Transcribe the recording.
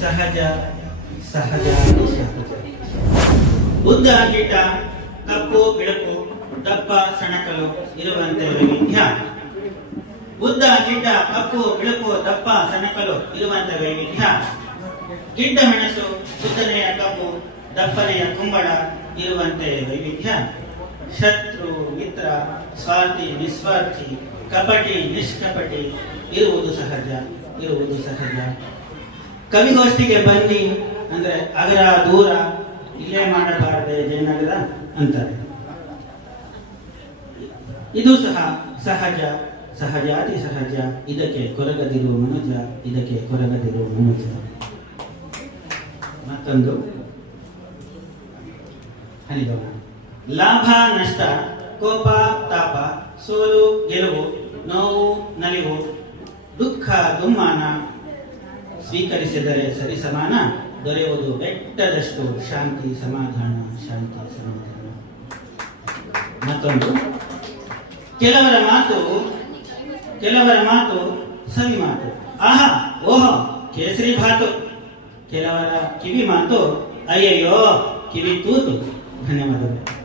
ಸಹಜ ಸಹಜ ಸಹಜ. ಬುದ್ಧ ಕಪ್ಪು, ಬಿಳುಪು, ದಪ್ಪ, ಸಣಕಲು ಇರುವಂತೆ ವೈವಿಧ್ಯ ಉದ್ದ ಗಿಡ್ಡ ಕಪ್ಪು, ಬಿಳುಪು, ದಪ್ಪ, ಸಣಕಲು ಇರುವಂತೆ ವೈವಿಧ್ಯ ಗಿಡ್ಡ ಮೆಣಸು ಉದ್ದನೆಯ ಕಪ್ಪು, ದಪ್ಪನೆಯ ಕುಂಬಳ ಇರುವಂತೆ ವೈವಿಧ್ಯ ಶತ್ರು, ಮಿತ್ರ ಸ್ವಾರ್ಥಿ ನಿಸ್ವಾರ್ಥಿ, ಕಪಟಿ, ನಿಷ್ಕಪಟಿ ಇರುವುದು ಸಹಜ ಇರುವುದು ಸಹಜ. ಕವಿಗೋಷ್ಠಿಗೆ ಬನ್ನಿ ಅಂದ್ರೆ ಅದರ ದೂರ ಇಲ್ಲೇ ಮಾಡಬಾರದೆ ಜಯನಗರ ಅಂತಾರೆ. ಇದು ಸಹ ಸಹಜ, ಸಹಜಾತಿ ಸಹಜ, ಇದಕ್ಕೆ ಕೊರಗದಿರುವ ಮನುಜ, ಇದಕ್ಕೆ ಕೊರಗದಿರುವ ಮನುಜ. ಮತ್ತೊಂದು. ಹರಿದೋಣ ಲಾಭ, ನಷ್ಟ, ಕೋಪ, ತಾಪ, ಸೋಲು, ಗೆಲುವು, ನೋವು, ನಲಿವು, ದುಃಖ, ದುಮ್ಮಾನ ಸ್ವೀಕರಿಸಿದರೆ ಸರಿ ಸಮಾನ, ದೊರೆಯುವುದು ಬೆಟ್ಟದಷ್ಟು ಶಾಂತಿ, ಸಮಾಧಾನ ಶಾಂತಿ, ಸಮಾಧಾನ. ಮತ್ತೊಂದು. ಕೆಲವರ ಮಾತು ಕೆಲವರ ಮಾತು ಸವಿ ಮಾತು. ಆಹಾ, ಓಹೋ, ಕೇಸರಿ ಭಾತು. ಕೆಲವರ ಕಿವಿ ಮಾತು, ಅಯ್ಯಯ್ಯೋ, ಕಿವಿ ತೂತು. ಧನ್ಯವಾದಗಳು.